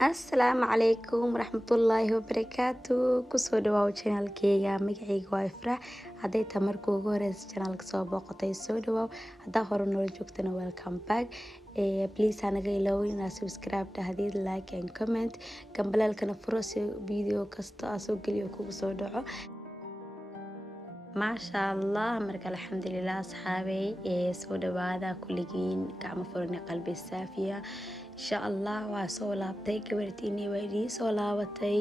Asalaamu calaykum waraxmatullaahi wabarakaatu kusoo dhawaaw channelkeyga magacayga waa Ifraax hadday tahay markii ugu horeysa channelka soo booqatay soo dhawaaw haddaa hore noola joogtana welcome back please hanaga ilaawin inaad subscribe dhahdid like and comment gambaleelkana furo si video kasta aan soo geliyo kugu soo dhaco maasha allah marka alxamdulilah asxaabey soo dhawaada kulligiin gacmo furan qalbi saafiya insha allah waa soo laabtay gabartiinii waa idin soo laabatay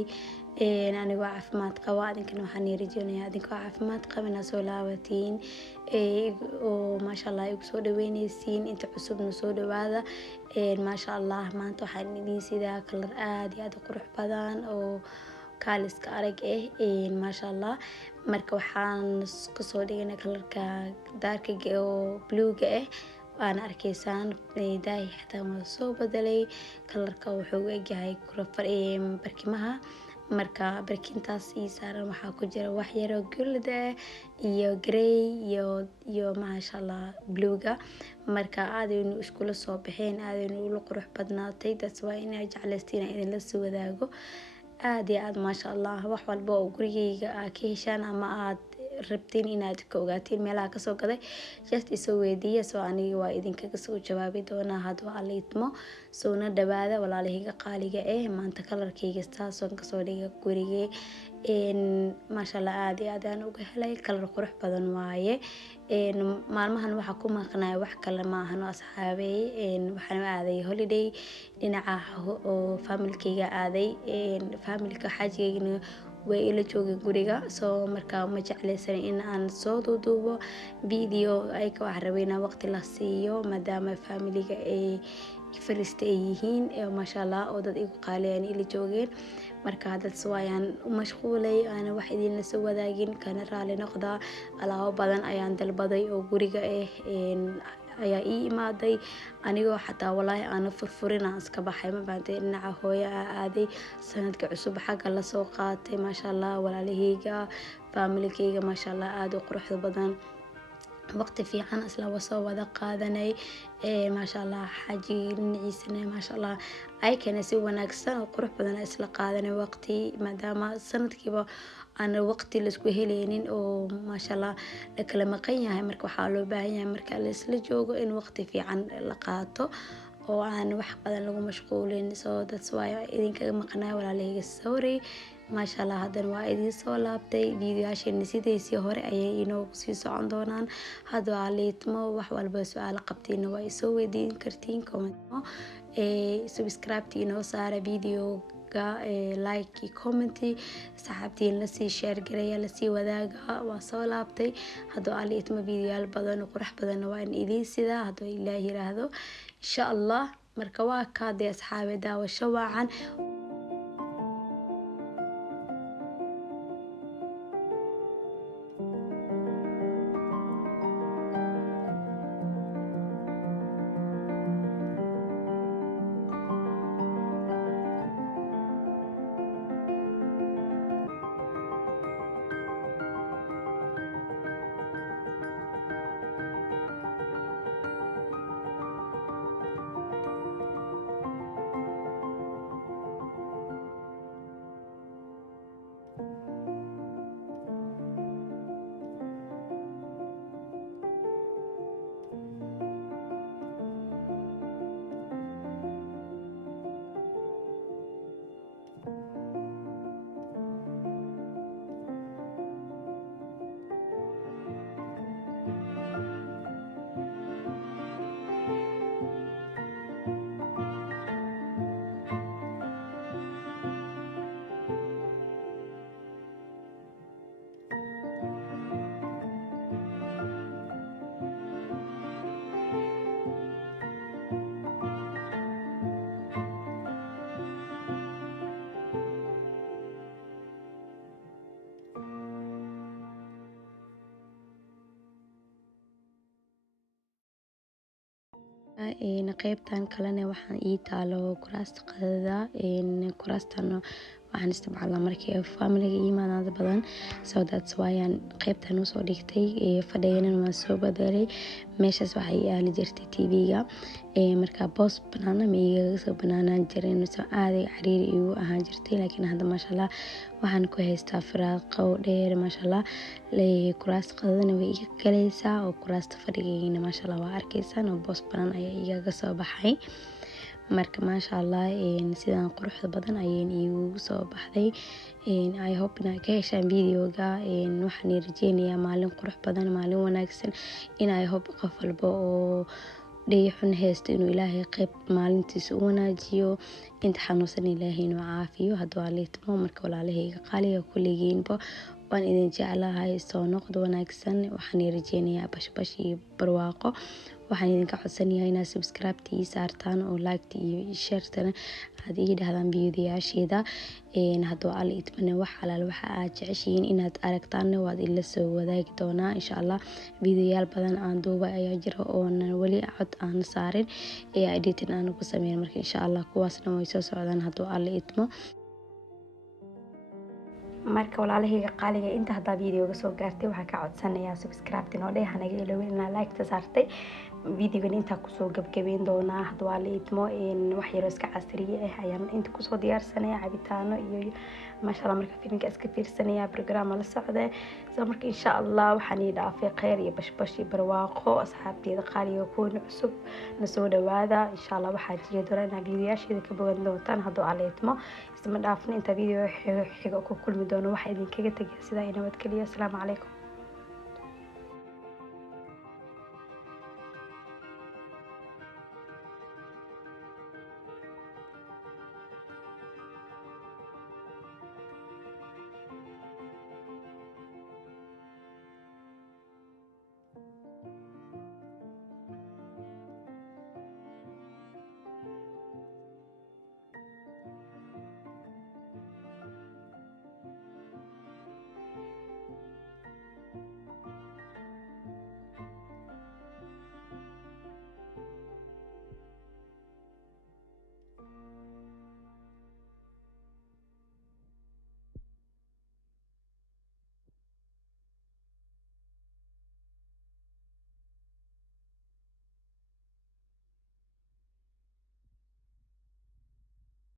anigoo caafimaad qaba adinkana waxaan rajeynayaa adinkoo caafimaad qabana soo laabatiin oo maasha allah igu soo dhaweynaysiin inta cusubna soo dhawaada maasha allah maanta waxaan idin sidaa kalar aad iyo aad u qurux badan oo kaaliska arag maasha allah marka waxaan kasoo dhiganay kalarka daarka oo bluega waana arkaysaan daahi xataa waa soo bedelay kalarka wuxuu u egyahay barkimaha marka barkintaas ii saaran waxaa ku jira wax yaroo gulda iyo grey iyo maasha allah bluega marka aadaynu iskula soo baxeen aadaynu ula qurux badnaatay taas waa inaa jeclaystiin idinla soo wadaago aad iyo aad maasha allah wax walba oo gurigeyga aad ka heshaan ama aad rabtiin inaad ka ogaatiin meelaha kasoo gaday just isoo weydiiya soo aniga waa idinkaga soo jawaabi doonaa hadduu alla idmo soona dhawaada walaalahayga qaaliga maanta kalarkayga saasoon kasoo dhiga gurigee maasha allah aad iyo aad aan uga helay kalar qurux badan waaye maalmahan waxaa ku maqnaa wax kale maahan asxaabey waxaan aaday holiday dhinaca oo familkayga aaday familka xaajigeygana way ila joogeen guriga soo markaa ma jeclaysan in aan soo duuduubo video ayka wax rabeyna waqti la siiyo maadaama familiga ay farista ay yihiin maasha allah oo dad igu qaaliyan ila joogeen marka dad waayaan u mashquulay aan wax idin la soo wadaagin kana raali noqda alaabo badan ayaan dalbaday oo guriga ayaa ii imaaday anigoo xataa walaahi aana furfurin aan iska baxay ma fahamtay dhinaca hooyo aaday sanadka cusub xagga la soo qaatay maasha allah walaalahayga familikayga maasha allah aad u quruxda badan waqti fiican isla soo wada qaadanay maasha allah xaaji dhinaciisana maasha allah ayakana si wanaagsan oo qurux badan isla qaadanay waqti maadaama sanadkiiba aan waqti la isku helaynin oo maasha allah la kala maqan yahay marka waxaa loo baahan yahay marka la isla joogo in waqti fiican la qaato oo aan wax badan lagu mashquulin soo that's why idinkaga maqnaa walaalahayga sorry maasha allah haddana waa idin soo laabtay videoyaasheena sidaysii hore ayay inoogu sii socon doonaan hadda waa liitmo wax walba su-aalo qabtiina waa isoo weydiin kartiin comment subscribe inoo saara videoga like comment saxaabtiin lasii share gareeya lasii wadaaga waa soo laabtay hadda waa liitmo videoyaal badan qurux badan waa in idin sidaa hadda ilaahi yiraahdo insha allah marka waa kaadee asxaabe daawasho waacan qaybtan kalena waxaan ii taalo kuraasta qadada kuraastan waxaan isticmaalaa markii familiga yimaadaan badan, so that's why aan qaybtan usoo dhigtay. Fadhigana waan soo bedelay, meeshaas waxay yaali jirtay TV-ga markaa boos banaana ma igaga soo banaanaan jirin, soo aaday cariiri igu ahaan jirtay. Laakiin hadda maashallah waxaan ku haystaa firaaqo dheer maashallah. Kuraasta qadadana way iga galaysaa, oo kuraasta fadhigeygana maashallah waa arkaysaan oo boos banaan ayaa igaga soo baxay. Marka maashallah sidaan quruxda badan ayeen igu soo baxday. I hope inaad ka heshaan videoga. Waxaan rajeynayaa maalin qurux badan, maalin wanaagsan, in I hope qof walba oo dhayxun haysto inuu ilaahay qayb maalintiisa u wanaajiyo, inta xanuunsan ilaahay inuu caafiyo hadduu aleetmo. Marka walaalahayga qaaliga kulligiinba waan idin jeclahay, soo noqdo wanaagsan. Waxaan rajeynayaa bashbash iyo barwaaqo. waxaan idinka codsanayaa inaad subscribe ii saartaan oo like iyo share-tana aad ii dhahdaan videoyaasheeda. hadduu alla idmana wax alaal waxa aad jeceshihiin inaad aragtaan waad ila soo wadaagi doonaa insha Allah. videoyaal badan aan duubay ayaa jira oo wali cod aan saarin editing aan ku sameeyay, marka insha Allah kuwaasna way soo socdaan hadduu alla idmo. marka walaalahayga qaaliga inta hadda videoga soo gaartay waxaan ka codsanayaa subscribe inoo dheh, hanaga ilowin inaad like ta saartay. videogan inta kusoo gabagabeyn doonaa hadduu alla idmo. wax yar iska casriye ayaan inta kusoo diyaarsanaya, cabitaano iyo maashallah marka filimka iska fiirsanaya, program la socda. soo marka insha Allah waxaan ii dhaafay khayr iyo bashbash iyo barwaaqo. asxaabteeda qaaliga kuwa cusub na soo dhawaada insha Allah. waxaan jiri doonaa inaad videoyaasheeda ka bogan doontaan hadduu alla idmo. isma dhaafin inta video xiga ku kulmi doono. waxaan idinkaga tagay sidaa nabad geliya. Assalaamu calaykum.